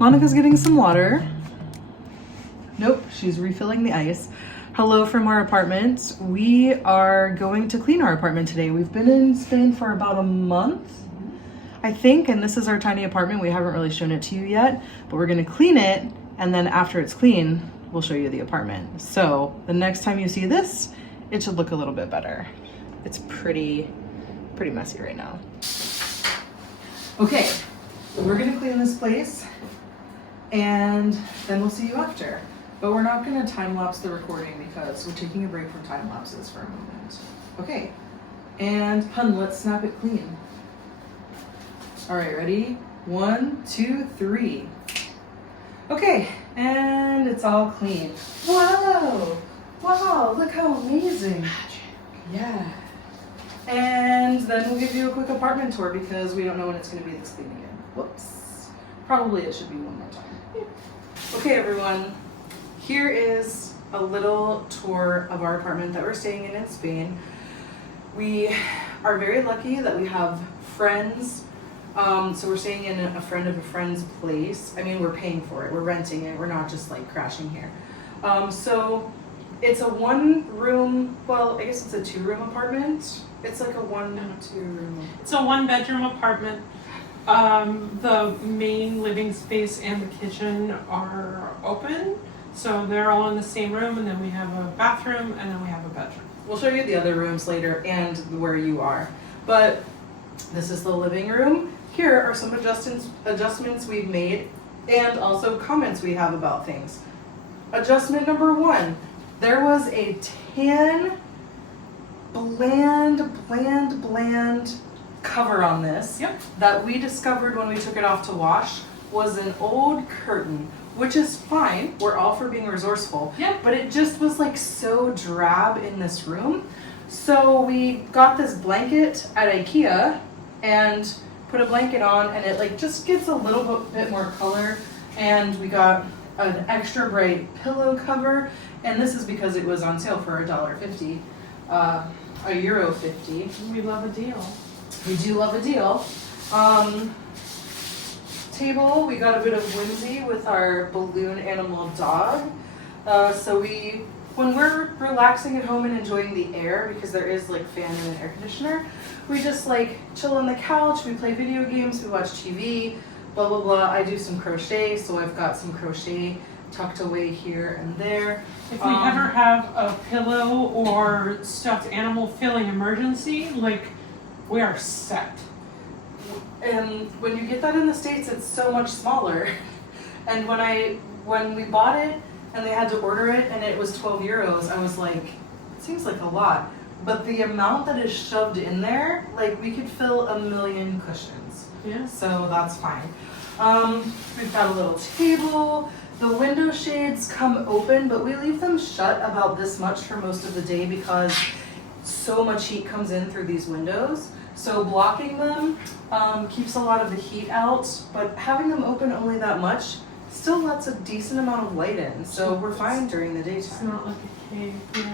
Monica's getting some water. Nope, she's refilling the ice. Hello from our apartment. We are going to clean our apartment today. We've been in Spain for about a month, I think, and this is our tiny apartment. We haven't really shown it to you yet, but we're gonna clean it, and then after it's clean, we'll show you the apartment. So the next time you see this, it should look a little bit better. It's pretty messy right now. Okay, we're gonna clean this place, and then we'll see you after. But we're not gonna time lapse the recording because we're taking a break from time lapses for a moment. Okay, and hun, let's snap it clean. All right, ready? 1, 2, 3. Okay, and it's all clean. Whoa, wow, look how amazing. Magic. Yeah. And then we'll give you a quick apartment tour because we don't know when it's gonna be this clean again. Whoops. Probably it should be one more time. Okay, everyone. Here is a little tour of our apartment that we're staying in Spain. We are very lucky that we have friends. So we're staying in a friend of a friend's place. I mean, we're paying for it. We're renting it. We're not just like crashing here. So it's a 1-room, well, I guess it's a 2-room apartment. It's like a 1-2-room. It's a 1-bedroom apartment. The main living space and the kitchen are open. So they're all in the same room, and then we have a bathroom, and then we have a bedroom. We'll show you the other rooms later and where you are. But this is the living room. Here are some adjustments we've made and also comments we have about things. Adjustment number 1. There was a tan, bland cover on this that we discovered when we took it off to wash was an old curtain, which is fine. We're all for being resourceful. But it just was like so drab in this room. So we got this blanket at IKEA and put a blanket on, and it like just gives a little bit more color. And we got an extra bright pillow cover, and this is because it was on sale for $1.50, €1.50. We love a deal. We do love a deal. Table, we got a bit of whimsy with our balloon animal dog. So when we're relaxing at home and enjoying the air, because there is like fan and an air conditioner, we just like chill on the couch, we play video games, we watch TV, blah, blah, blah. I do some crochet, so I've got some crochet tucked away here and there. If we ever have a pillow or stuffed animal filling emergency, like, we are set. And when you get that in the States, it's so much smaller. And when we bought it and they had to order it and it was €12, I was like, it seems like a lot. But the amount that is shoved in there, like we could fill 1,000,000 cushions. Yeah. So that's fine. We've got a little table. The window shades come open, but we leave them shut about this much for most of the day because so much heat comes in through these windows. So blocking them keeps a lot of the heat out, but having them open only that much still lets a decent amount of light in. So we're fine during the It's daytime. not like a cave yet.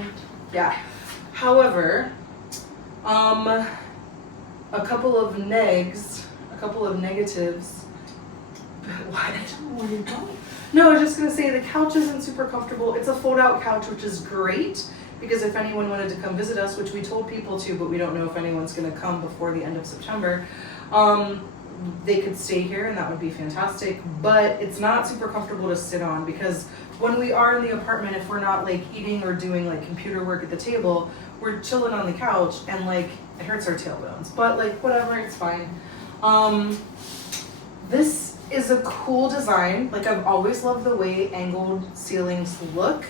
Yeah. However, a couple of negatives. What? Where are you going? No, I was just gonna say the couch isn't super comfortable. It's a fold-out couch, which is great because if anyone wanted to come visit us, which we told people to, but we don't know if anyone's gonna come before the end of September, they could stay here and that would be fantastic. But it's not super comfortable to sit on because when we are in the apartment, if we're not like eating or doing like computer work at the table, we're chilling on the couch and like it hurts our tailbones. But like whatever, it's fine. This is a cool design. Like I've always loved the way angled ceilings look.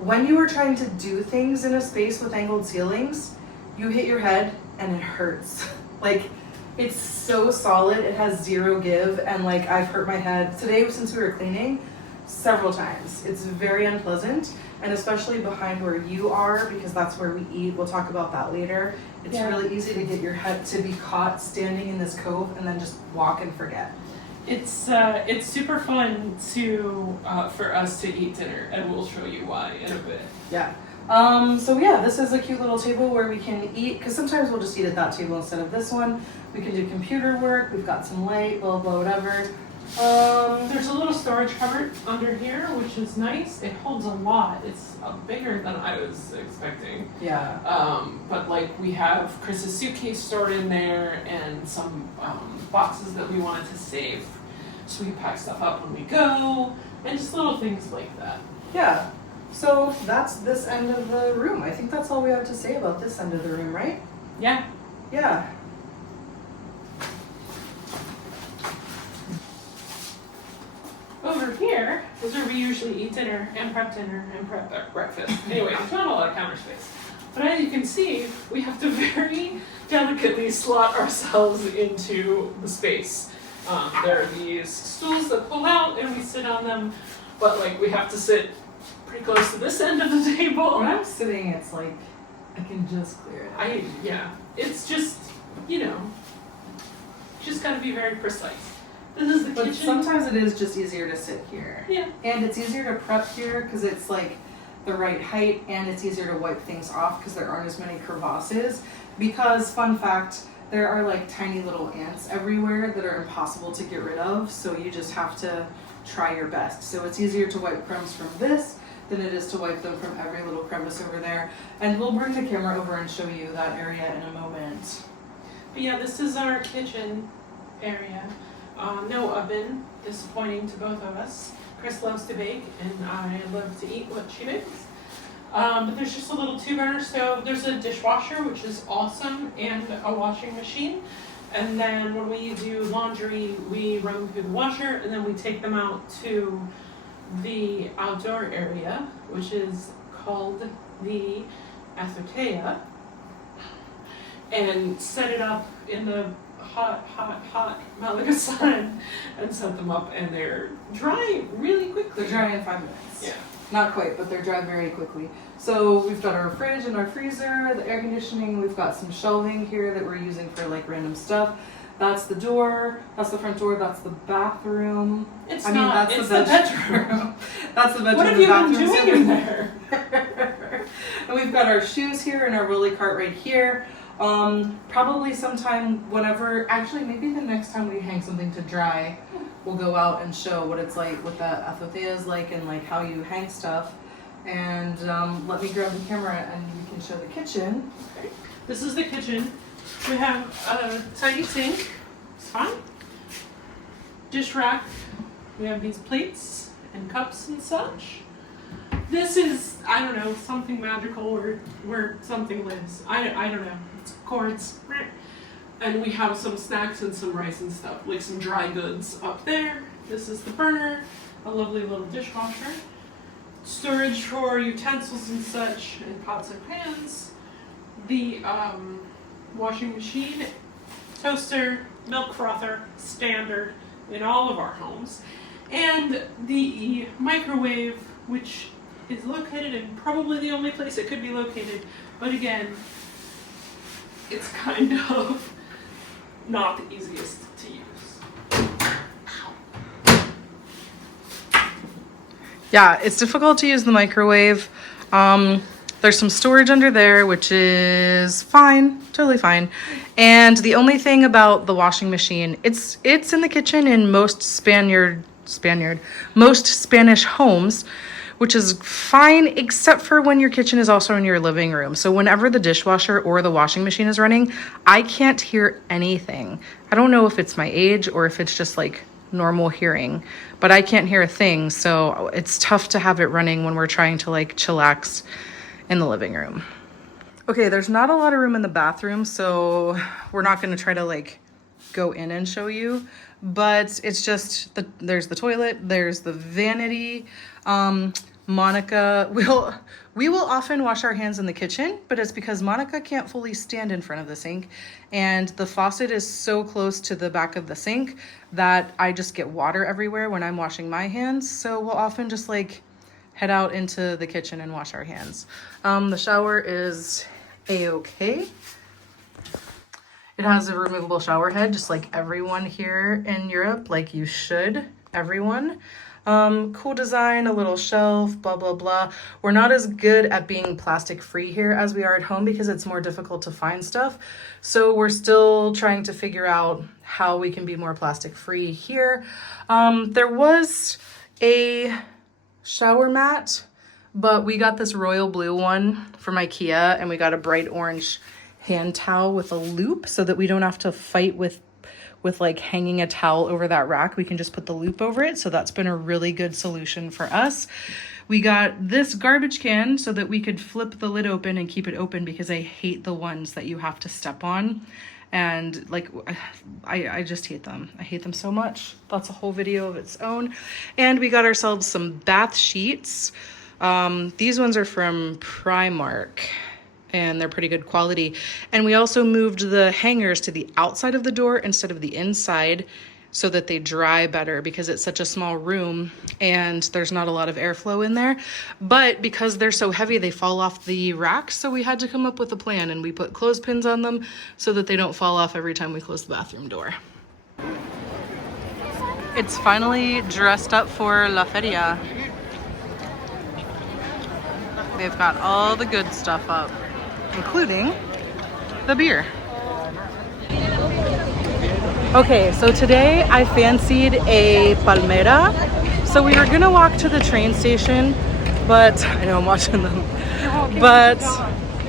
When you are trying to do things in a space with angled ceilings, you hit your head and it hurts. Like it's so solid, it has zero give, and like I've hurt my head today since we were cleaning several times. It's very unpleasant, and especially behind where you are because that's where we eat. We'll talk about that later. It's really easy to get your head to be caught standing in this cove and then just walk and forget. It's super fun to for us to eat dinner, and we'll show you why in a bit. Yeah. So yeah, this is a cute little table where we can eat, because sometimes we'll just eat at that table instead of this one. We can do computer work, we've got some light, blah, blah, whatever. There's a little storage cupboard under here, which is nice. It holds a lot. It's bigger than I was expecting. Yeah. But like we have Chris's suitcase stored in there and some boxes that we wanted to save, so we pack stuff up when we go, and just little things like that. Yeah. So that's this end of the room. I think that's all we have to say about this end of the room, right? Yeah. Yeah. Over here is where we usually eat dinner and prep breakfast. Anyway, there's not a lot of counter space. But as you can see, we have to very delicately slot ourselves into the space. There are these stools that pull out and we sit on them, but like we have to sit pretty close to this end of the table. When I'm sitting, it's like I can just clear it. It's just, just gotta be very precise. This is the But kitchen. sometimes it is just easier to sit here. Yeah. And it's easier to prep here because it's like the right height, and it's easier to wipe things off because there aren't as many crevasses. Because, fun fact, there are like tiny little ants everywhere that are impossible to get rid of, so you just have to try your best. So it's easier to wipe crumbs from this than it is to wipe them from every little crevice over there. And we'll bring the camera over and show you that area in a moment. But yeah, this is our kitchen area. No oven, disappointing to both of us. Chris loves to bake, and I love to eat what she bakes. But there's just a little 2-burner stove. There's a dishwasher, which is awesome, and a washing machine. And then when we do laundry, we run them through the washer, and then we take them out to the outdoor area, which is called the azotea, and set it up in the hot Malaga sun and set them up, and they're dry really quickly. They're dry in 5 minutes. Yeah. Not quite, but they're dry very quickly. So we've got our fridge and our freezer, the air conditioning, we've got some shelving here that we're using for like random stuff. That's the door, that's the front door, that's the bathroom. It's I not, mean, it's that's the bedroom. That's the bedroom. What have you been doing in there? And we've got our shoes here and our rolly cart right here. Probably sometime whenever, actually maybe the next time we hang something to dry, we'll go out and show what it's like, what that azotea is like, and like how you hang stuff. And let me grab the camera and we can show the kitchen. Okay. This is the kitchen. We have a tiny sink. It's fine. Dish rack. We have these plates and cups and such. This is, I don't know, something magical where something lives. I don't know. It's cords. And we have some snacks and some rice and stuff, like some dry goods up there. This is the burner, a lovely little dishwasher. Storage for utensils and such, and pots and pans. The washing machine, toaster, milk frother, standard in all of our homes. And the microwave, which is located in probably the only place it could be located, but again, it's kind of not the easiest to use. Yeah, it's difficult to use the microwave. There's some storage under there, which is fine, totally fine. And the only thing about the washing machine, it's in the kitchen in most most Spanish homes, which is fine, except for when your kitchen is also in your living room. So whenever the dishwasher or the washing machine is running, I can't hear anything. I don't know if it's my age or if it's just like normal hearing, but I can't hear a thing. So it's tough to have it running when we're trying to like chillax in the living room. Okay, there's not a lot of room in the bathroom, so we're not going to try to like go in and show you, but it's just there's the toilet, there's the vanity. Monica we will often wash our hands in the kitchen, but it's because Monica can't fully stand in front of the sink, and the faucet is so close to the back of the sink that I just get water everywhere when I'm washing my hands. So we'll often just like head out into the kitchen and wash our hands. The shower is a-okay. It has a removable shower head, just like everyone here in Europe, like you should, everyone. Cool design, a little shelf, blah, blah, blah. We're not as good at being plastic free here as we are at home because it's more difficult to find stuff. So we're still trying to figure out how we can be more plastic free here. There was a shower mat, but we got this royal blue one from IKEA, and we got a bright orange hand towel with a loop so that we don't have to fight with like hanging a towel over that rack. We can just put the loop over it. So that's been a really good solution for us. We got this garbage can so that we could flip the lid open and keep it open, because I hate the ones that you have to step on. And like, I just hate them. I hate them so much. That's a whole video of its own. And we got ourselves some bath sheets. These ones are from Primark, and they're pretty good quality. And we also moved the hangers to the outside of the door instead of the inside so that they dry better, because it's such a small room and there's not a lot of airflow in there. But because they're so heavy, they fall off the racks. So we had to come up with a plan, and we put clothespins on them so that they don't fall off every time we close the bathroom door. It's finally dressed up for La Feria. They've got all the good stuff up, including the beer. Okay, so today I fancied a palmera. So we were gonna walk to the train station, but I know I'm watching them. But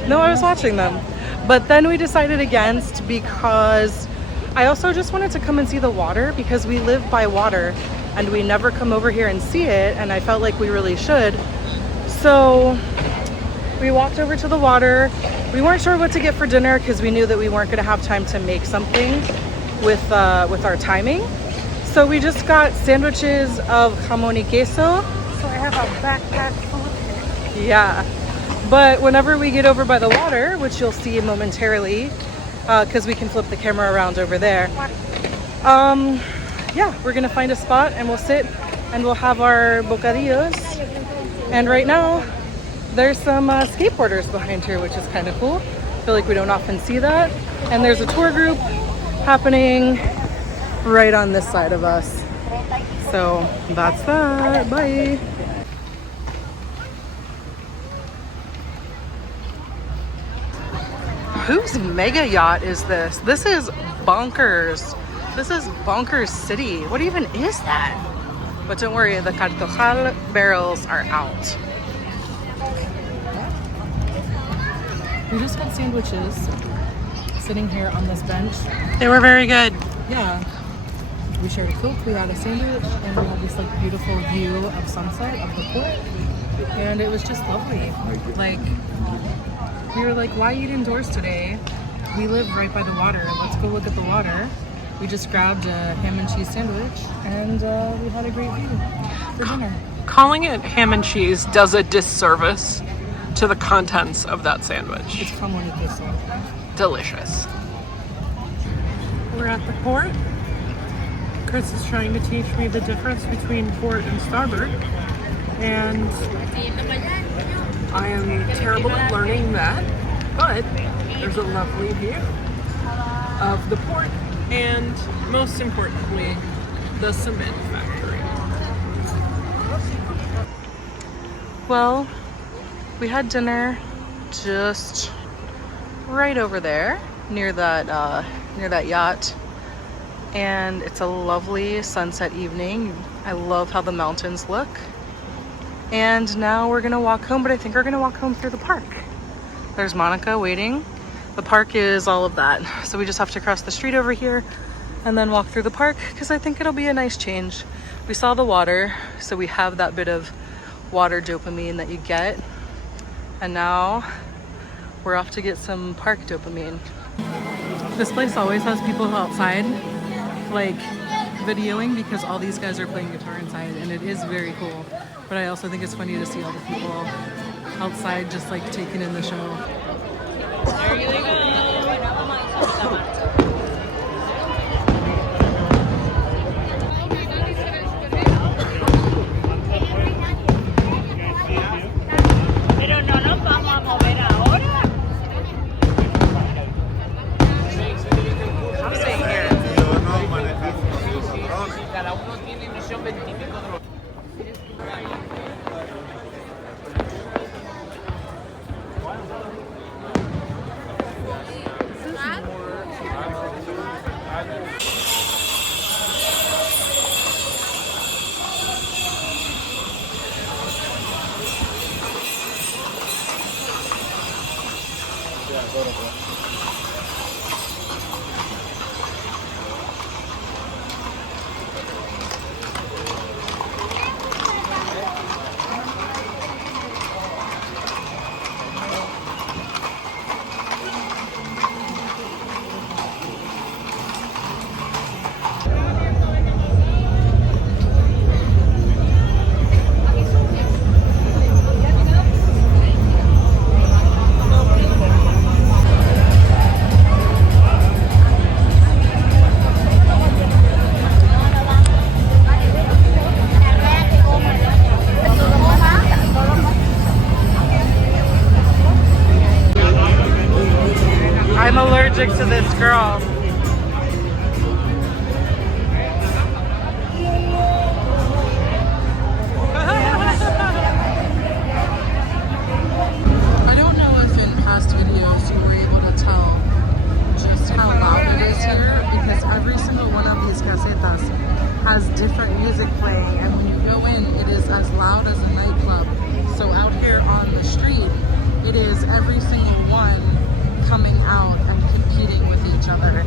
no, I was watching them. But then we decided against, because I also just wanted to come and see the water, because we live by water and we never come over here and see it, and I felt like we really should. So we walked over to the water. We weren't sure what to get for dinner because we knew that we weren't gonna have time to make something with our timing. So we just got sandwiches of jamón y queso. So I have a backpack full of it. Yeah, but whenever we get over by the water, which you'll see momentarily, because we can flip the camera around over there. Yeah, we're gonna find a spot and we'll sit and we'll have our bocadillos. And right now, there's some skateboarders behind here, which is kind of cool. I feel like we don't often see that. And there's a tour group happening right on this side of us. So that's that. Bye. Whose mega yacht is this? This is bonkers. This is bonkers city. What even is that? But don't worry, the cartojal barrels are out. We just had sandwiches sitting here on this bench. They were very good. Yeah. We shared a Coke, we had a sandwich, and we had this like beautiful view of sunset of the port. And it was just lovely. Like, we were like, why eat indoors today? We live right by the water. Let's go look at the water. We just grabbed a ham and cheese sandwich, and we had a great view for dinner. Calling it ham and cheese does a disservice to the contents of that sandwich. It's jamón y queso. Delicious. We're at the port. Chris is trying to teach me the difference between port and starboard, and I am terrible at learning that, but there's a lovely view of the port and, most importantly, the cement factory. Well, we had dinner just right over there near that yacht, and it's a lovely sunset evening. I love how the mountains look. And now we're gonna walk home, but I think we're gonna walk home through the park. There's Monica waiting. The park is all of that, so we just have to cross the street over here and then walk through the park, because I think it'll be a nice change. We saw the water, so we have that bit of water dopamine that you get, and now we're off to get some park dopamine. This place always has people outside like videoing, because all these guys are playing guitar inside, and it is very cool. But I also think it's funny to see all the people outside just like taking in the show. There you go. I'm allergic to this girl. I don't know if in past videos you were able to tell just how loud it is here, because every single one of these casetas has different music playing, and when you go in, it is as loud as a nightclub. So out here on the street, it is every single one coming out and competing with each other.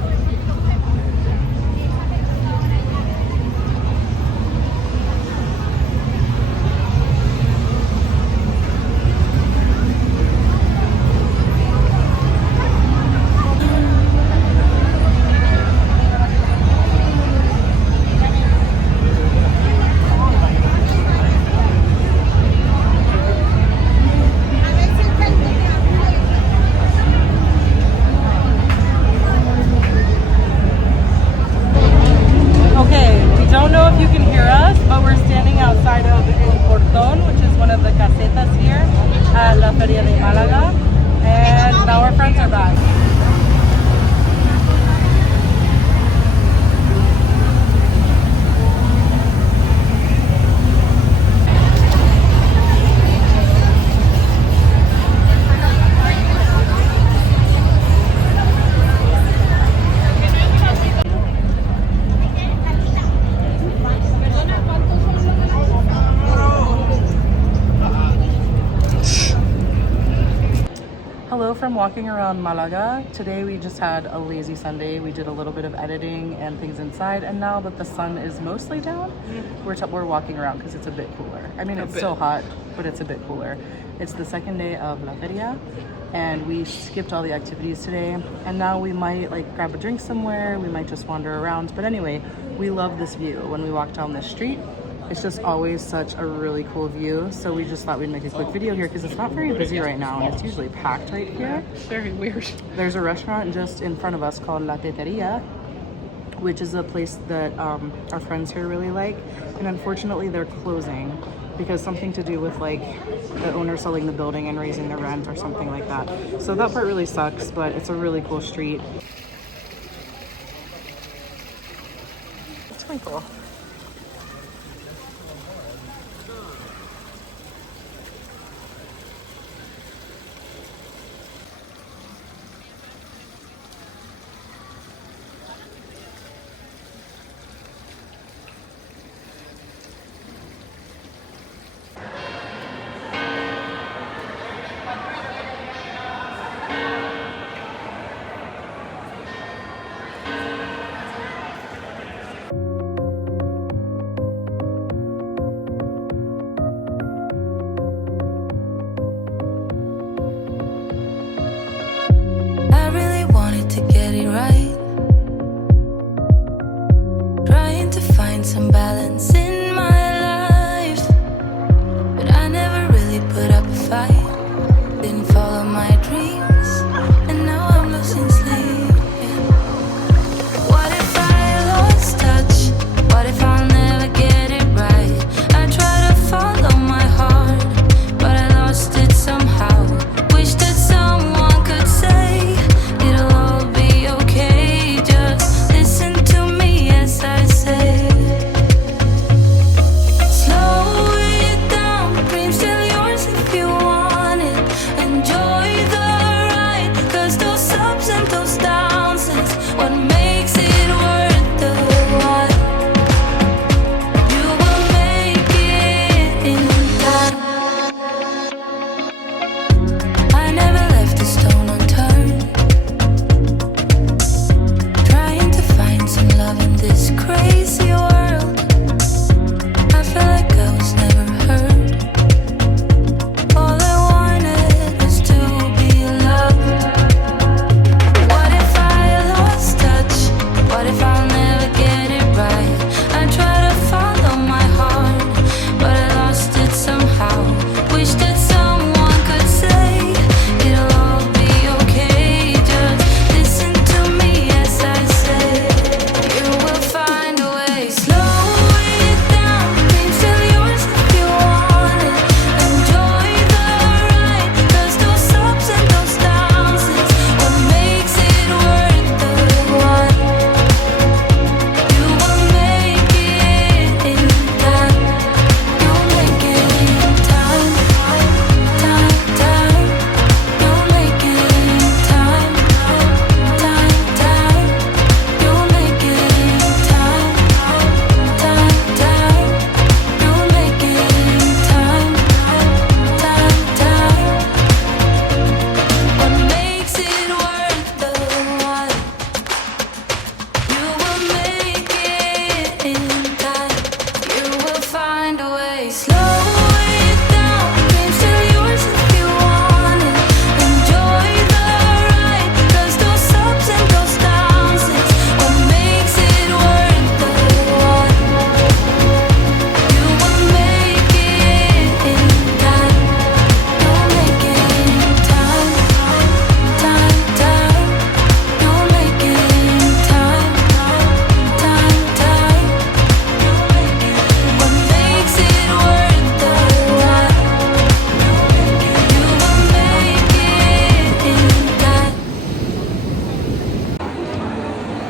Don't know if you can hear us, but we're standing outside of El Portón, which is one of the casetas here at La Feria de Málaga, and now our friends are back. Hello from walking around Malaga. Today we just had a lazy Sunday. We did a little bit of editing and things inside, and now that the sun is mostly down, we're walking around because it's a bit cooler. I mean, it's still hot, but it's a bit cooler. It's the second day of La Feria, and we skipped all the activities today, and now we might like grab a drink somewhere, we might just wander around. But anyway, we love this view. When we walk down this street, it's just always such a really cool view. So we just thought we'd make a quick video here because it's not very busy right now, and it's usually packed right here. Very weird. There's a restaurant just in front of us called La Teteria, which is a place that our friends here really like, and unfortunately they're closing because something to do with like the owner selling the building and raising the rent or something like that. So that part really sucks, but it's a really cool street. Twinkle. Some balance in my life, but I never really put up a fight. Didn't follow my dreams, and now I'm losing sleep. What if I lost touch? What if I'll never get it right? I try to follow my heart, but I lost it somehow. Wish that someone could say it'll all be okay. Just listen to me as I say. Enjoy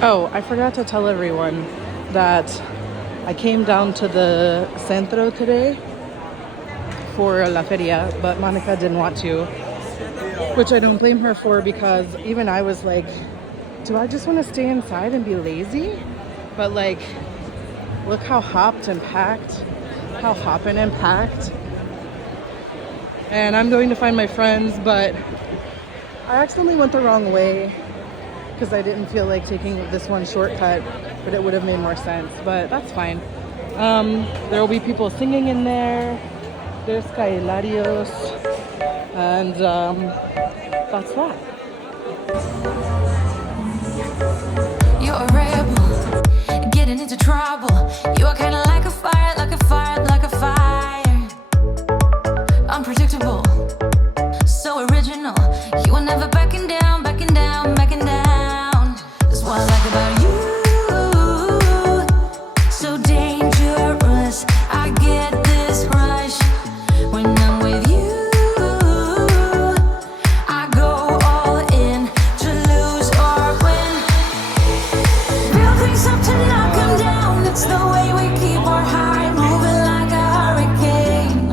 Oh, I forgot to tell everyone that I came down to the centro today for La Feria, but Monica didn't want to, which I don't blame her for, because even I was like, do I just want to stay inside and be lazy? But like, look how hopped and packed, how hopping and packed. And I'm going to find my friends, but I accidentally went the wrong way because I didn't feel like taking this one shortcut, but it would have made more sense, but that's fine. There will be people singing in there. There's Cailarios, and that's that. You're a rebel, getting into trouble. You are kinda like a fire, like a fire, like a fire. Unpredictable, so original. You are never backing down, backing down, backing down. That's what I like about you. So dangerous, I get this rush when I'm with you. I go all in to lose or win. Real things up to knock 'em down. It's the way we keep our high, moving like a hurricane.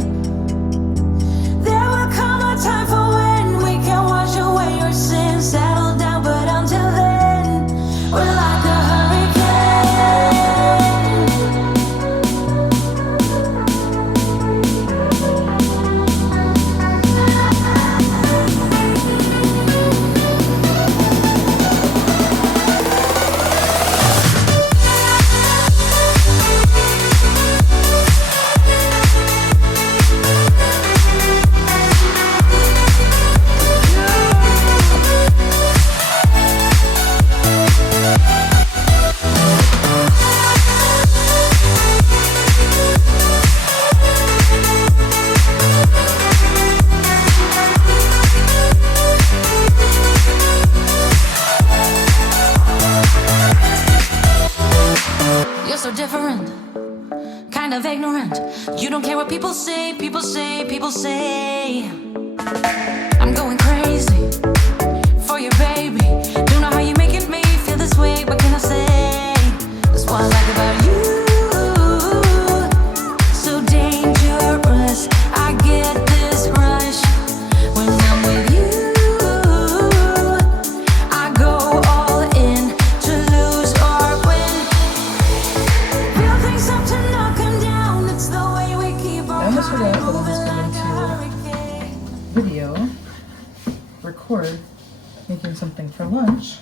There will come a time for when we can wash away your sins, settle down, but until then, we're like a hurricane. You're so different, kind of ignorant. You don't care what people say, people say, people say. I'm going crazy for you, baby. Don't know how you're making me feel this way. What can I say? That's what I like about you. So dangerous, I get this rush when I'm with you. I go all in to lose or win. Real things up to knock 'em down. It's the way we keep our I almost high, forgot that I was moving going like a to hurricane. video record making something for lunch.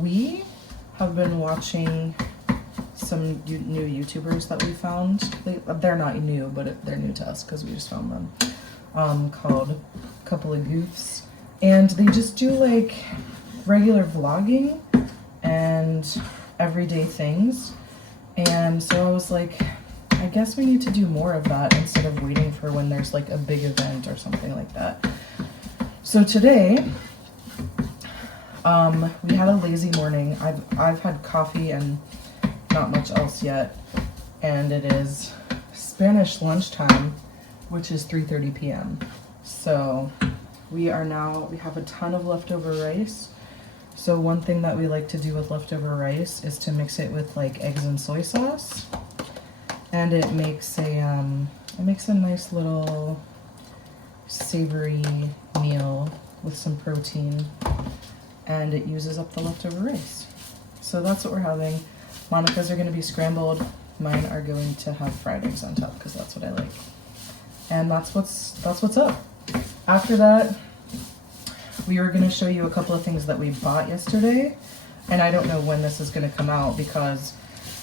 We have been watching some new YouTubers that we found. They're not new, but they're new to us because we just found them. Called Couple of Goofs, and they just do like regular vlogging and everyday things. And so I was like, I guess we need to do more of that instead of waiting for when there's like a big event or something like that. So today, we had a lazy morning. I've had coffee and not much else yet, and it is Spanish lunchtime, which is 3:30 p.m. So we have a ton of leftover rice. So one thing that we like to do with leftover rice is to mix it with like eggs and soy sauce, and it makes a nice little savory meal with some protein, and it uses up the leftover rice. So that's what we're having. Monica's are going to be scrambled. Mine are going to have fried eggs on top because that's what I like. And that's what's up. After that, we were going to show you a couple of things that we bought yesterday, and I don't know when this is going to come out because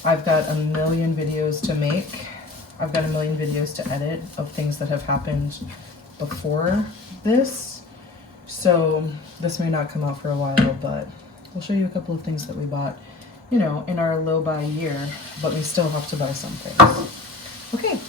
I've got a million videos to make. I've got a million videos to edit of things that have happened before this. So this may not come out for a while, but we'll show you a couple of things that we bought, you know, in our low buy year, but we still have to buy some things. Okay.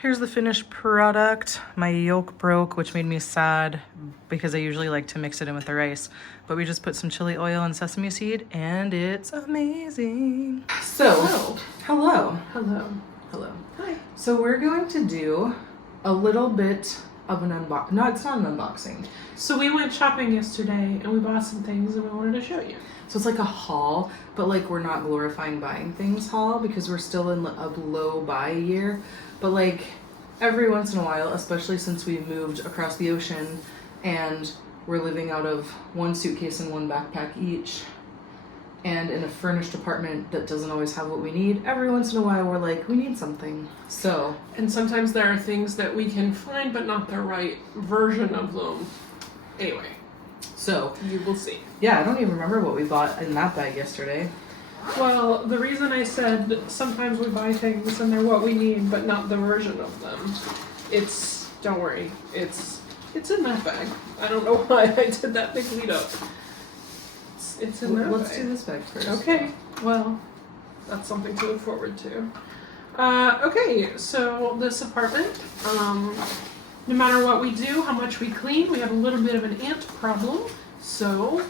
Here's the finished product. My yoke broke, which made me sad, because I usually like to mix it in with the rice. But we just put some chili oil and sesame seed, and it's amazing. So, hello. Hello. Hi. So we're going to do a little bit of an unbox. No, it's not an unboxing. So we went shopping yesterday and we bought some things and we wanted to show you. So it's like a haul, but like we're not glorifying buying things haul because we're still in a low buy year. But like every once in a while, especially since we moved across the ocean and we're living out of one suitcase and one backpack each, and in a furnished apartment that doesn't always have what we need, every once in a while we're like, we need something. So, and sometimes there are things that we can find but not the right version of them. Anyway, so you will see. Yeah, I don't even remember what we bought in that bag yesterday. Well, the reason I said sometimes we buy things and they're what we need but not the version of them, don't worry, it's in that bag. I don't know why I did that big lead up. It's in that Let's bag. do this bag first. Okay, well, that's something to look forward to. Okay, so this apartment, no matter what we do, how much we clean, we have a little bit of an ant problem. So,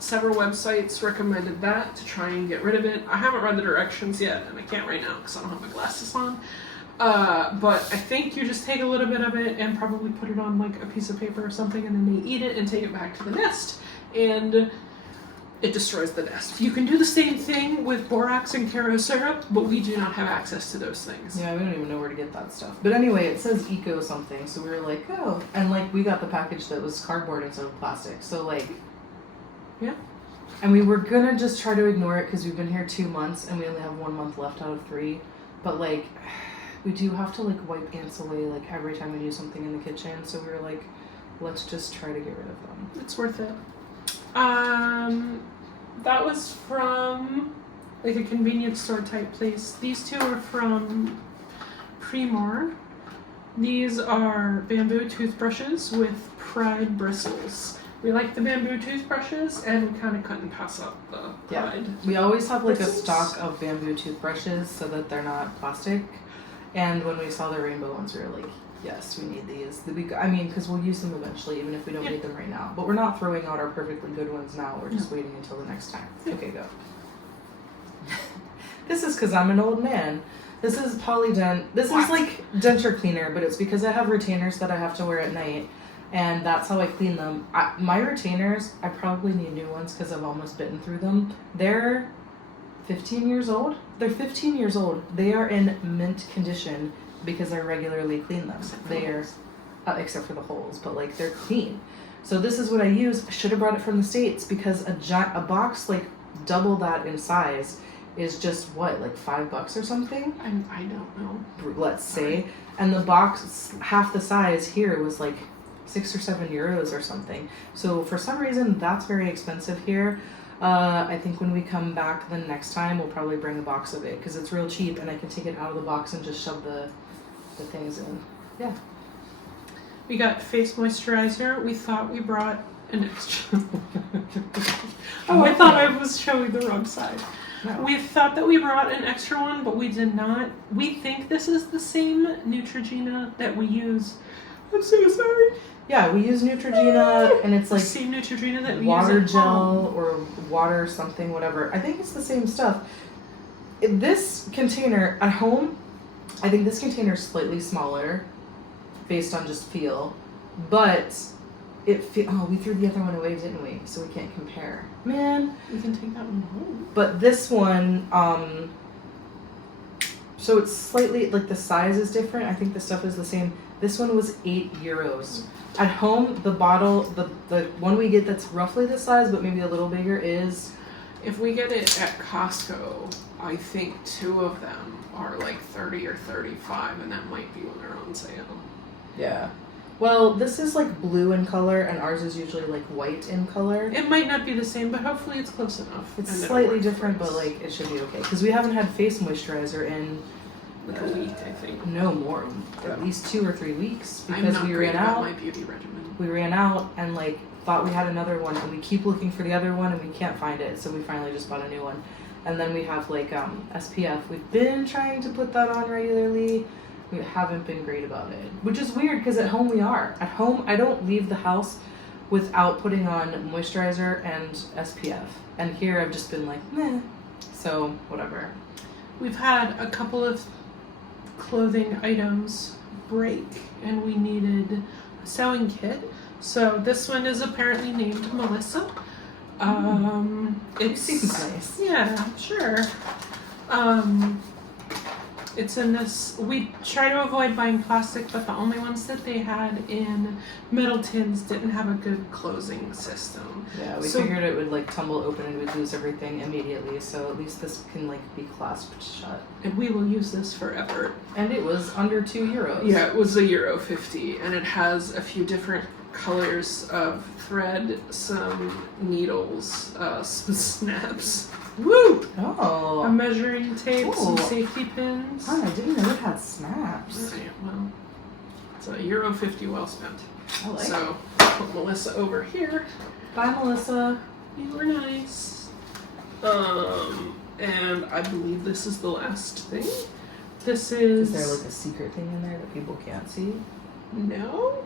several websites recommended that to try and get rid of it. I haven't read the directions yet, and I can't right now because I don't have my glasses on. But I think you just take a little bit of it and probably put it on like a piece of paper or something, and then they eat it and take it back to the nest. And it destroys the nest. You can do the same thing with borax and Caro syrup, but we do not have access to those things. Yeah, we don't even know where to get that stuff. But anyway, it says eco something, so we were like, oh. And like, we got the package that was cardboard instead of plastic, so like, yeah. And we were gonna just try to ignore it because we've been here 2 months and we only have 1 month left out of 3. But like, we do have to like wipe ants away like every time we do something in the kitchen, so we were like, let's just try to get rid of them. It's worth it. That was from like a convenience store type place. These two are from Primor. These are bamboo toothbrushes with pride bristles. We like the bamboo toothbrushes, and we kind of couldn't pass up the pride. Yeah. We always have like bristles. a stock of bamboo toothbrushes so that they're not plastic. And when we saw the rainbow ones, we were like, yes, we need these. Because we'll use them eventually, even if we don't need them right now. But we're not throwing out our perfectly good ones now. We're just waiting until the next time. Okay, go. This is because I'm an old man. This is Polydent. This is like denture cleaner, but it's because I have retainers that I have to wear at night. And that's how I clean them. My retainers, I probably need new ones because I've almost bitten through them. They're 15 years old. They're 15 years old. They are in mint condition because I regularly clean them. They are, except for the holes, but like they're clean. So this is what I use. I should have brought it from the States because a box like double that in size is just what, like $5 or something? I don't know. Let's say. And the box, half the size here was like 6 or 7 euros or something. So for some reason, that's very expensive here. I think when we come back the next time, we'll probably bring a box of it because it's real cheap and I can take it out of the box and just shove the things in. Yeah. We got face moisturizer. We thought we brought an extra. Oh, I thought I was showing the wrong side. No. We thought that we brought an extra one, but we did not. We think this is the same Neutrogena that we use. I'm so sorry. Yeah, we use Neutrogena and it's like same Neutrogena that we water use at home. gel or water something, whatever. I think it's the same stuff. This container at home, I think this container is slightly smaller based on just feel, but we threw the other one away, didn't we? So we can't compare. Man. We can take that one home. But this one, so it's slightly, like the size is different. I think the stuff is the same. This one was 8 euros. At home, the bottle, the one we get that's roughly this size, but maybe a little bigger is... If we get it at Costco, I think 2 of them are like 30 or 35, and that might be when they're on sale. Yeah. Well, this is like blue in color, and ours is usually like white in color. It might not be the same, but hopefully it's close enough. It's slightly different, but like it should be okay. Because we haven't had face moisturizer in... like a week, I think. No more. At least 2 or 3 weeks. I'm Because not we great ran about out. my beauty regimen. We ran out and like thought we had another one, and we keep looking for the other one and we can't find it, so we finally just bought a new one. And then we have like SPF. We've been trying to put that on regularly, We haven't been great about it, which is weird because at home we are. At home, I don't leave the house without putting on moisturizer and SPF. And here I've just been like, meh. So, whatever. We've had a couple of clothing items break and we needed a sewing kit. So this one is apparently named Melissa. It seems nice. Yeah, sure. It's in this, we try to avoid buying plastic, but the only ones that they had in metal tins didn't have a good closing system. Yeah, we figured it would like tumble open and we'd lose everything immediately, so at least this can like be clasped shut. And we will use this forever. And it was under €2. Yeah, it was €1.50, and it has a few different colors of thread, some needles, some snaps. Woo! Oh. A measuring tape, some Ooh. safety pins. Oh, I didn't know it had snaps. Right, well, it's €1.50 well spent. I like it. So, put Melissa over here. Bye, Melissa. You were nice. And I believe this is the last thing. This is... Is there like a secret thing in there that people can't see? No.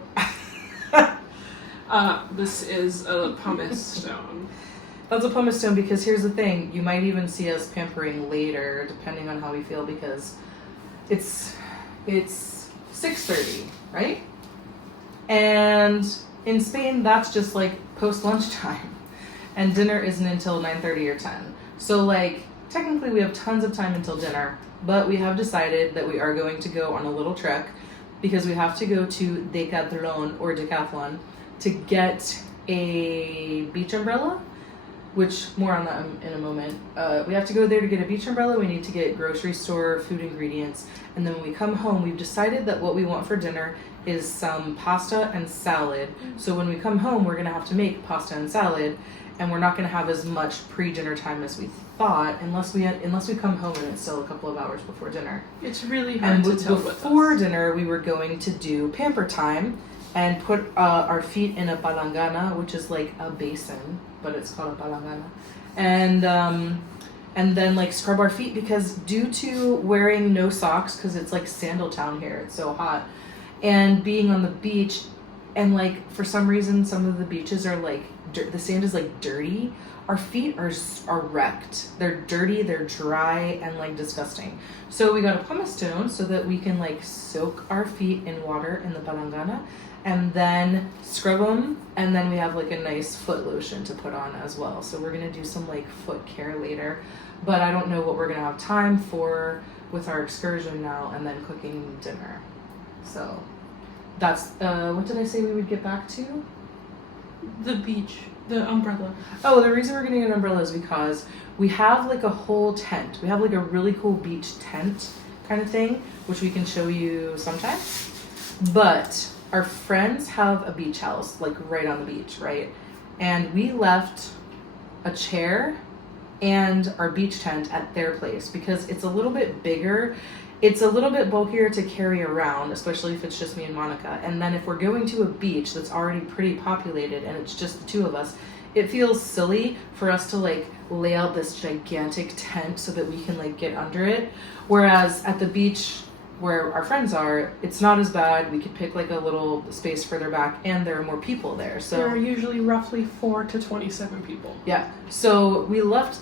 This is a pumice stone. That's a pumice stone because here's the thing. You might even see us pampering later, depending on how we feel, because it's 6:30, right? And in Spain, that's just like post lunchtime, and dinner isn't until 9:30 or 10. So like technically we have tons of time until dinner, but we have decided that we are going to go on a little trek because we have to go to Decathlon to get a beach umbrella. Which, more on that in a moment. We have to go there to get a beach umbrella, we need to get grocery store food ingredients, and then when we come home, we've decided that what we want for dinner is some pasta and salad. So when we come home, we're gonna have to make pasta and salad, and we're not gonna have as much pre-dinner time as we thought, unless we come home and it's still a couple of hours before dinner. It's really hard And to tell with before us. dinner, we were going to do pamper time and put our feet in a palangana, which is like a basin, but it's called a palangana, and then like scrub our feet because due to wearing no socks, because it's like sandal town here, it's so hot, and being on the beach, and like for some reason some of the beaches are like the sand is like dirty. Our feet are wrecked. They're dirty, they're dry, and like disgusting. So we got a pumice stone so that we can like soak our feet in water in the palangana and then scrub them, and then we have like a nice foot lotion to put on as well. So we're gonna do some like foot care later, but I don't know what we're gonna have time for with our excursion now and then cooking dinner. So that's what did I say we would get back to? The beach, the umbrella. Oh, the reason we're getting an umbrella is because we have like a whole tent. We have like a really cool beach tent kind of thing, which we can show you sometime. But our friends have a beach house, like right on the beach, right? And we left a chair and our beach tent at their place because it's a little bit bigger. It's a little bit bulkier to carry around, especially if it's just me and Monica. And then if we're going to a beach that's already pretty populated and it's just the two of us, it feels silly for us to like lay out this gigantic tent so that we can like get under it. Whereas at the beach where our friends are, it's not as bad. We could pick like a little space further back and there are more people there. So There are usually roughly 4 to 27 people. yeah, so we left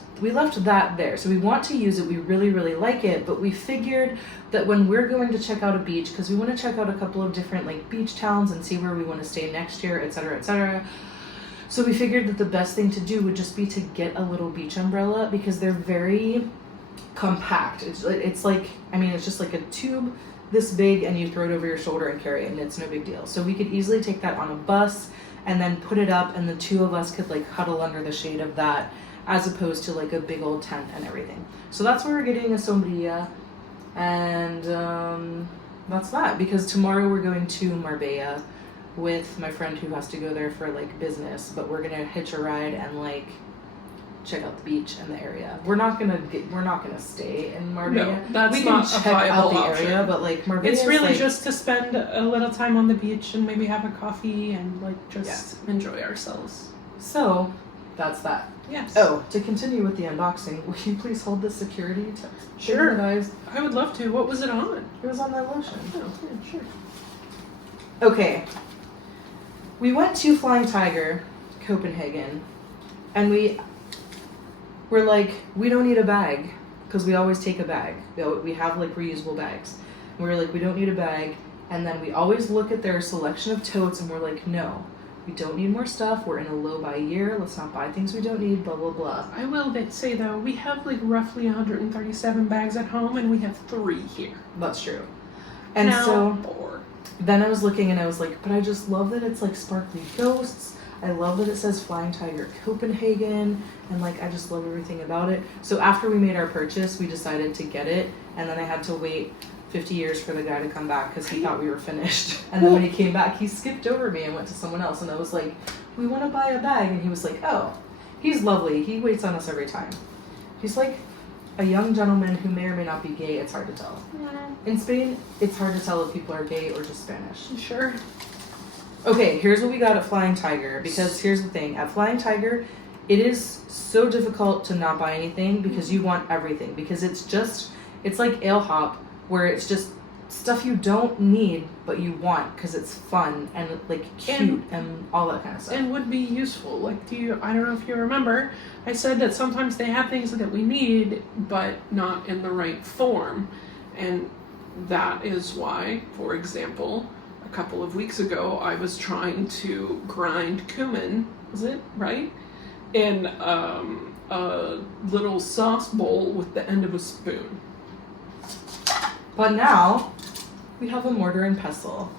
that there. So we want to use it. We really, really like it. But we figured that when we're going to check out a beach, because we want to check out a couple of different like beach towns and see where we want to stay next year, etc., etc. So we figured that the best thing to do would just be to get a little beach umbrella because they're very compact. It's like, I mean, it's just like a tube this big and you throw it over your shoulder and carry it and it's no big deal. So we could easily take that on a bus and then put it up and the two of us could like huddle under the shade of that as opposed to like a big old tent and everything. So that's why we're getting a sombrilla, and that's that, because tomorrow we're going to Marbella with my friend who has to go there for like business, but we're gonna hitch a ride and like check out the beach and the area. We're not gonna stay in Marbella. No, that's we not can a check out viable the option. area, but like Marbella It's really like, just to spend a little time on the beach and maybe have a coffee and like just enjoy ourselves. So that's that. Yes. Oh, to continue with the unboxing, will you please hold the security thing Sure. that I would love to. What was it on? it was on that lotion. Oh, yeah, sure. Okay. We went to Flying Tiger, Copenhagen, and we're like, we don't need a bag, because we always take a bag. We have like reusable bags. And we were like, we don't need a bag, and then we always look at their selection of totes, and we're like, no, we don't need more stuff. We're in a low buy year. Let's not buy things we don't need, blah, blah, blah. I will say though, we have like roughly 137 bags at home, and we have 3 here. That's true. And now, so 4. then I was looking and I was like, but I just love that it's like sparkly ghosts. I love that it says Flying Tiger Copenhagen, and like I just love everything about it. So after we made our purchase, we decided to get it, and then I had to wait 50 years for the guy to come back because he thought we were finished. And then when he came back, he skipped over me and went to someone else, and I was like, we want to buy a bag, and he was like, oh, he's lovely. He waits on us every time. He's like a young gentleman who may or may not be gay. It's hard to tell. In Spain, it's hard to tell if people are gay or just Spanish. Sure. Okay, here's what we got at Flying Tiger, because here's the thing. At Flying Tiger, it is so difficult to not buy anything because you want everything. Because it's like ale hop, where it's just stuff you don't need but you want because it's fun and like cute and all that kind of stuff. And would be useful. Like, I don't know if you remember, I said that sometimes they have things that we need but not in the right form. And that is why, for example, a couple of weeks ago, I was trying to grind cumin, was it, right? In a little sauce bowl with the end of a spoon. But now, we have a mortar and pestle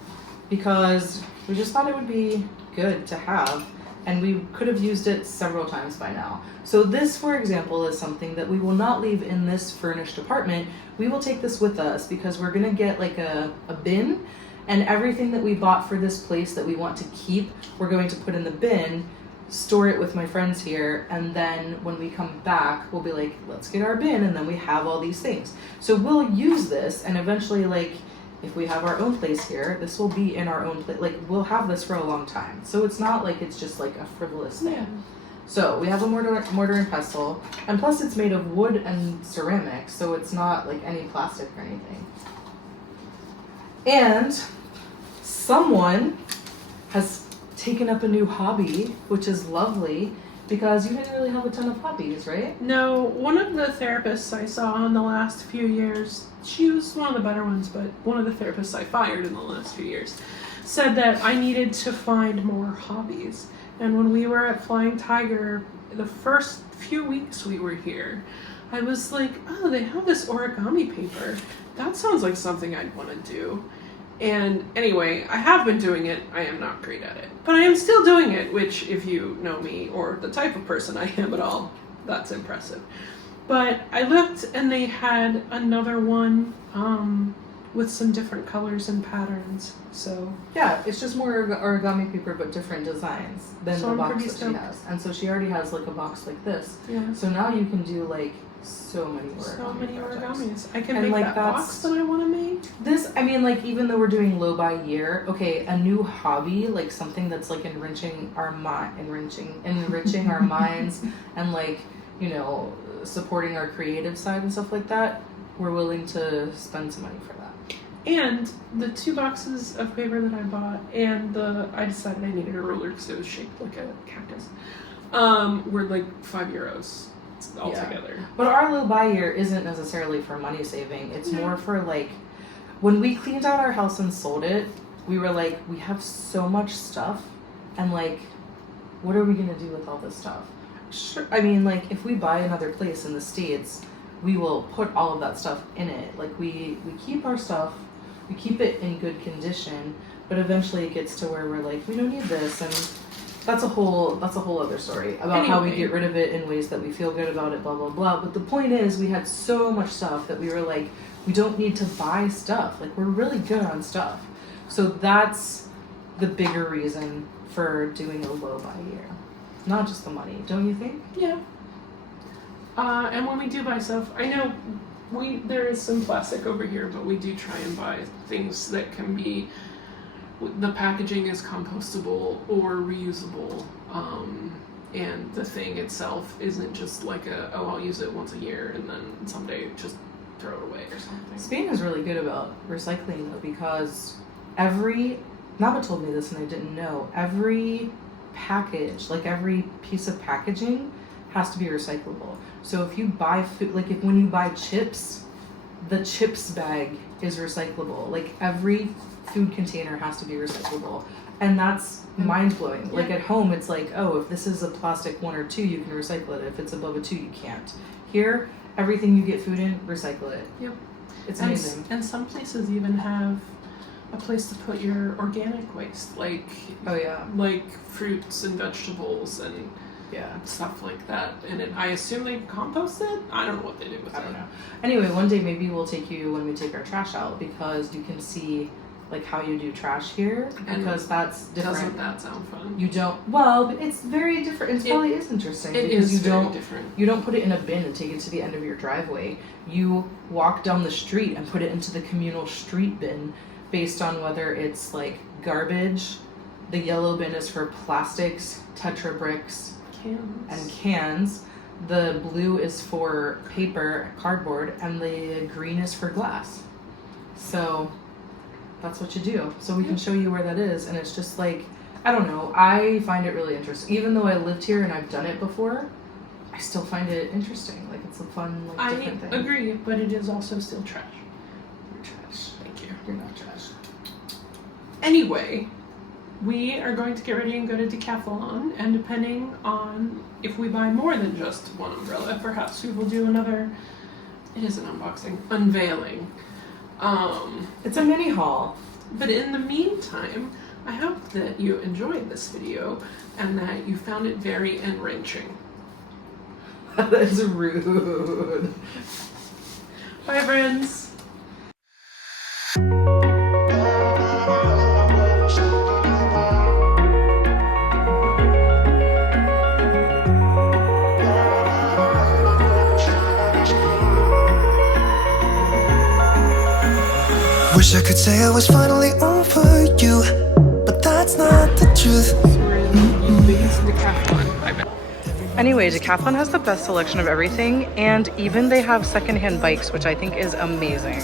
because we just thought it would be good to have, and we could have used it several times by now. So this, for example, is something that we will not leave in this furnished apartment. We will take this with us because we're gonna get like a bin, and everything that we bought for this place that we want to keep, we're going to put in the bin, store it with my friends here, and then when we come back, we'll be like, let's get our bin, and then we have all these things. So we'll use this, and eventually, like, if we have our own place here, this will be in our own place. Like, we'll have this for a long time. So it's not like it's just like a frivolous thing. Yeah. So we have a mortar and pestle, and plus it's made of wood and ceramic, so it's not like any plastic or anything. And someone has taken up a new hobby, which is lovely, because you didn't really have a ton of hobbies, right? No, one of the therapists I saw in the last few years, she was one of the better ones, but one of the therapists I fired in the last few years, said that I needed to find more hobbies. And when we were at Flying Tiger, the first few weeks we were here, I was like, oh, they have this origami paper. That sounds like something I'd want to do. And anyway, I have been doing it. I am not great at it, but I am still doing it, which if you know me or the type of person I am at all, that's impressive. But I looked and they had another one with some different colors and patterns. So yeah, it's just more origami paper but different designs than So the I'm box pretty that she stoked. has. And so she already has like a box like this. yeah, So now you can do like so many origami so many projects. origamis. I can And, make like, that that's- box that I want to make. This, I mean, like, even though we're doing low by year, okay, a new hobby, like something that's like enriching our our minds, and like, you know, supporting our creative side and stuff like that, we're willing to spend some money for that. And the 2 boxes of paper that I bought, and I decided I needed a ruler because it was shaped like a cactus, were like €5 altogether. But our low buy year isn't necessarily for money saving. It's more for like, when we cleaned out our house and sold it, we were like, we have so much stuff, and like, what are we gonna do with all this stuff? Sure, I mean, like, if we buy another place in the States, we will put all of that stuff in it. Like, we keep our stuff, we keep it in good condition, but eventually it gets to where we're like, we don't need this, and that's a whole other story about how we Anyway. get rid of it in ways that we feel good about it, blah, blah, blah. But the point is, we had so much stuff that we were like, we don't need to buy stuff. Like, we're really good on stuff. So that's the bigger reason for doing a low buy year. Not just the money, don't you think? Yeah. And when we do buy stuff, I know there is some plastic over here, but we do try and buy things that can be, the packaging is compostable or reusable. and the thing itself isn't just like oh, I'll use it once a year and then someday just throw it away or something. Spain is really good about recycling though, because Naba told me this and I didn't know, every package, like every piece of packaging has to be recyclable. So if you buy food, like when you buy chips, the chips bag is recyclable. Like every food container has to be recyclable. And that's mind-blowing. Yeah. Like at home, it's like, oh, if this is a plastic 1 or 2, you can recycle it. If it's above a 2, you can't. Here, everything you get food in, recycle it. Yep. It's amazing. And some places even have a place to put your organic waste, like Oh yeah. like fruits and vegetables and Yeah. stuff like that. And I assume they compost it? I don't know what they do with it. I don't know. Anyway, one day maybe we'll take you when we take our trash out, because you can see like how you do trash here, because that's different. Doesn't that sound fun? You don't. Well, but it's very different. It probably is interesting. It because is you very don't. different. You don't put it in a bin and take it to the end of your driveway. You walk down the street and put it into the communal street bin, based on whether it's like garbage. The yellow bin is for plastics, Tetra bricks, and cans. The blue is for paper, cardboard, and the green is for glass. So that's what you do. So we can show you where that is, and it's just like, I don't know, I find it really interesting. Even though I lived here and I've done it before, I still find it interesting. Like it's a fun, like different thing. I agree, but it is also still trash. You're trash. Thank you. You're not trash. Anyway, we are going to get ready and go to Decathlon, and depending on if we buy more than just one umbrella, perhaps we will do another, it is an unboxing, unveiling. It's a mini haul. But in the meantime, I hope that you enjoyed this video and that you found it very enriching. That is rude. Bye, friends. Wish I could say I was finally over you, but that's not the truth. Anyway, Decathlon has the best selection of everything, and even they have secondhand bikes, which I think is amazing.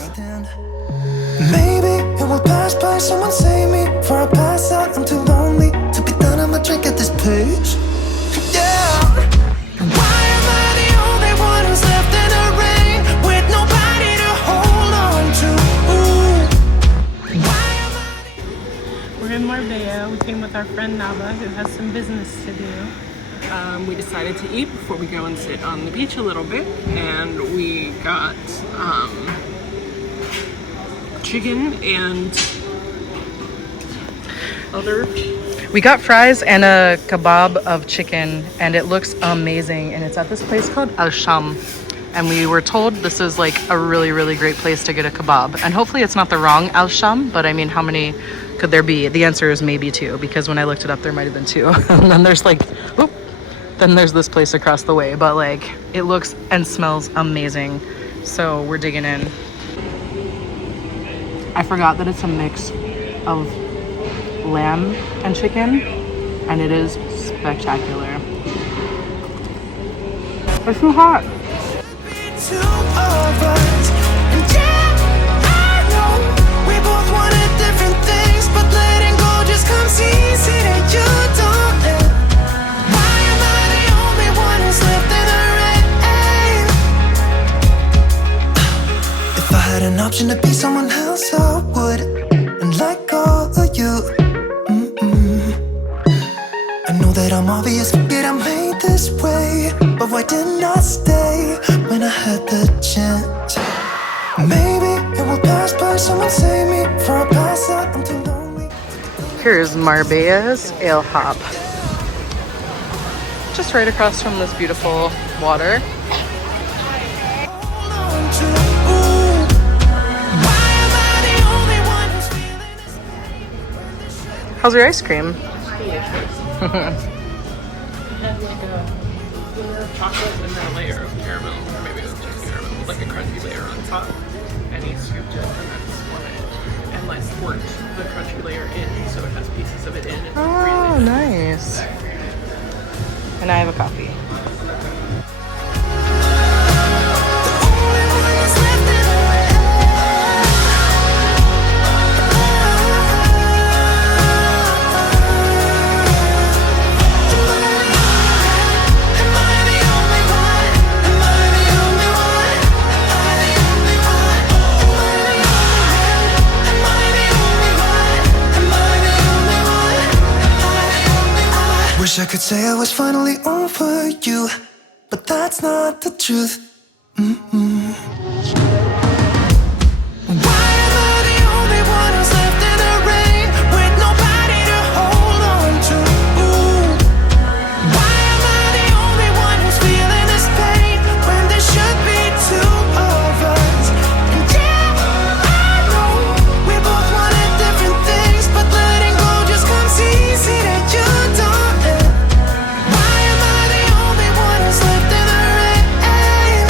Maybe it will pass by, someone save me before I pass out. I'm too lonely to be done, I'm a drink at this place. Yeah. Why am I the only one who's left in the rain with nobody to hold on to? Why am I We're in Marbella. We came with our friend Nava, who has some business to do. We decided to eat before we go and sit on the beach a little bit, and we got chicken and other. We got fries and a kebab of chicken, and it looks amazing. And it's at this place called Al Sham. And we were told this is like a really, really great place to get a kebab. And hopefully it's not the wrong Al Sham, but I mean, how many could there be? The answer is maybe 2, because when I looked it up, there might have been 2. And then there's like, whoop, then there's this place across the way. But like, it looks and smells amazing. So we're digging in. I forgot that it's a mix of lamb and chicken, and it is spectacular. It's too hot. two of us? And yeah, I know we both wanted different things, but letting go just comes easy that you don't let. Why am I the only one who's left in the rain? If I had an option to be someone else, I would, and let go of you. I know that I'm obvious, forget I made this way, but why didn't I stay when I had the chance? Maybe it will pass by, someone save me before I pass out, I'm too lonely. Here's Marbella's Ale Hop. Just right across from this beautiful water. Hold on to, ooh, why am I the only one who's feeling this? How's your ice cream? It had like a layer of chocolate and then a layer of caramel, or maybe it was just caramel, like a crunchy layer on top. And he scooped it and then spun it and like worked the crunchy layer in, so it has pieces of it in. And Oh, nice. And I have wish I could say I was finally over you, but that's not the truth. Mm-mm. Why am I the only one who's left in the rain with nobody to hold on to? Why am I the only one who's feeling this pain when there should be two of us? And yeah, I know we both wanted different things, but letting go just comes easy to you, darling. Why am I the only one who's left in the rain?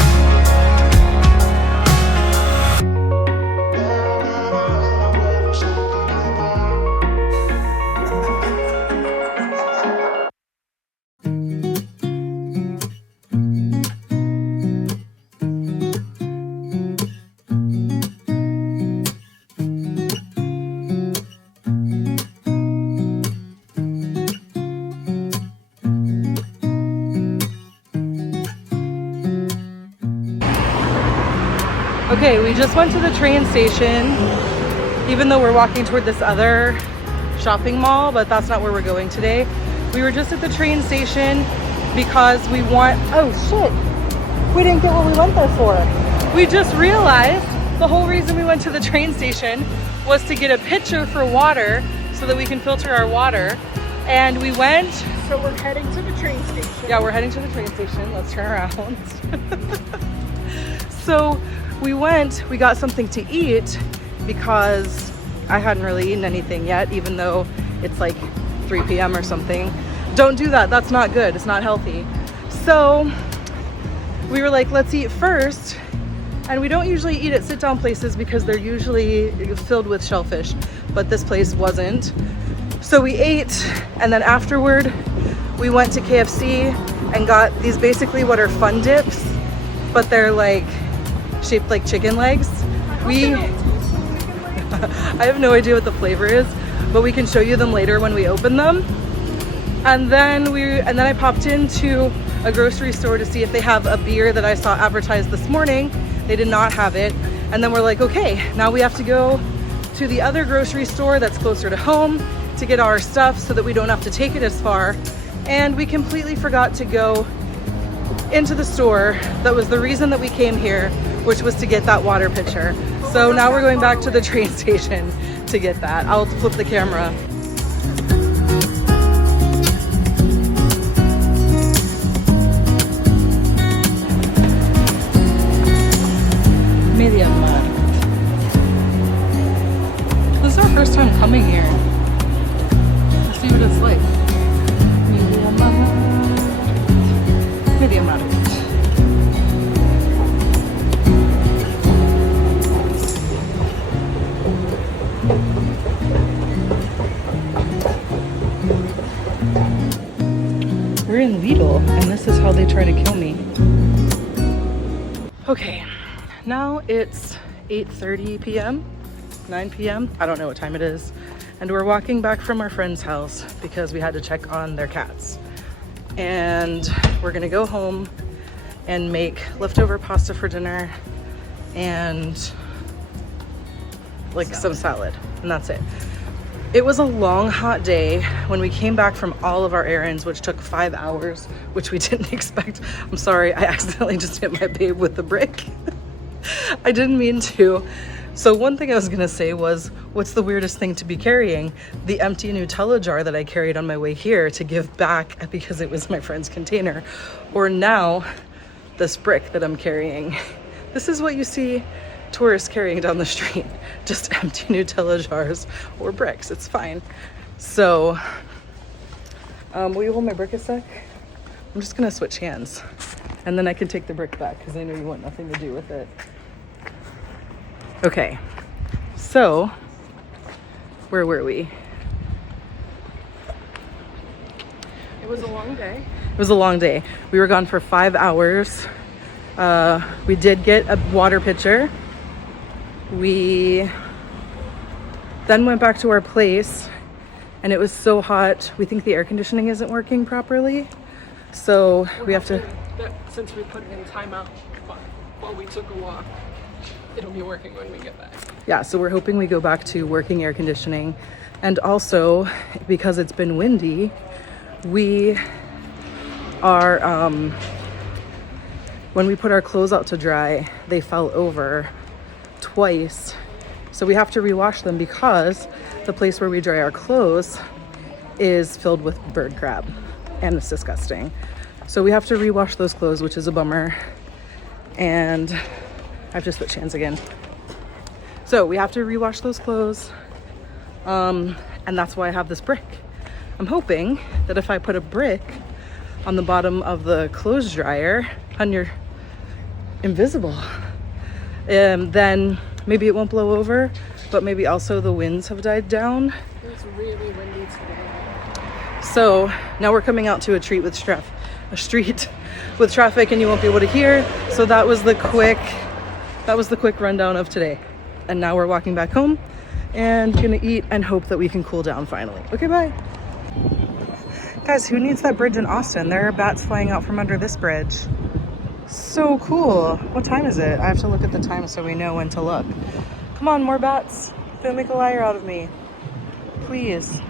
Okay, we just went to the train station, even though we're walking toward this other shopping mall, but that's not where we're going today. We were just at the train station because we want, oh shit, we didn't get what we went there for. We just realized the whole reason we went to the train station was to get a pitcher for water so that we can filter our water. And we went. So we're heading to the train station. Yeah, we're heading to the train station. Let's turn around. So we got something to eat because I hadn't really eaten anything yet, even though it's like 3 p.m. or something. Don't do that, that's not good, it's not healthy. So we were like, let's eat first. And we don't usually eat at sit-down places because they're usually filled with shellfish, but this place wasn't. So we ate, and then afterward, we went to KFC and got these basically what are fun dips, but they're like shaped like chicken legs. I have no idea what the flavor is, but we can show you them later when we open them. And then I popped into a grocery store to see if they have a beer that I saw advertised this morning. They did not have it. And then we're like, okay, now we have to go to the other grocery store that's closer to home to get our stuff so that we don't have to take it as far. And we completely forgot to go into the store that was the reason that we came here, which was to get that water pitcher. So now we're going back to the train station to get that. I'll flip the camera. Medium mud. This is our first time coming here. Let's see what it's like. Medium mud. Medium mud. We're in Lidl, and this is how they try to kill me. Okay, now it's 8:30 p.m., 9 p.m. I don't know what time it is. And we're walking back from our friend's house because we had to check on their cats. And we're gonna go home and make leftover pasta for dinner and like some salad, and that's it. It was a long, hot day when we came back from all of our errands, which took 5 hours, which we didn't expect. I'm sorry, I accidentally just hit my babe with the brick. I didn't mean to. So one thing I was gonna say was, what's the weirdest thing to be carrying? The empty Nutella jar that I carried on my way here to give back because it was my friend's container. Or now, this brick that I'm carrying. This is what you see tourists carrying down the street, just empty Nutella jars or bricks. It's fine. So, will you hold my brick a sec? I'm just gonna switch hands and then I can take the brick back because I know you want nothing to do with it. Okay, so where were we? It was a long day. It was a long day. We were gone for 5 hours. We did get a water pitcher. We then went back to our place and it was so hot. We think the air conditioning isn't working properly. So we have to... Since we put it in timeout while we took a walk, it'll be working when we get back. Yeah, so we're hoping we go back to working air conditioning. And also, because it's been windy, we are, when we put our clothes out to dry, they fell over twice. So we have to rewash them because the place where we dry our clothes is filled with bird crab and it's disgusting. So we have to rewash those clothes, which is a bummer. And I've just put chans again. So we have to rewash those clothes. And that's why I have this brick. I'm hoping that if I put a brick on the bottom of the clothes dryer, on your invisible, then maybe it won't blow over, but maybe also the winds have died down. It's really windy today. So now we're coming out to a street with traffic and you won't be able to hear. So that was the quick rundown of today. And now we're walking back home and gonna eat and hope that we can cool down finally. Okay, bye. Guys, who needs that bridge in Austin? There are bats flying out from under this bridge. So cool. What time is it? I have to look at the time so we know when to look. Come on, more bats. Don't make a liar out of me. Please.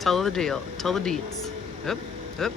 Tell the deal. Tell the deets. Up, up.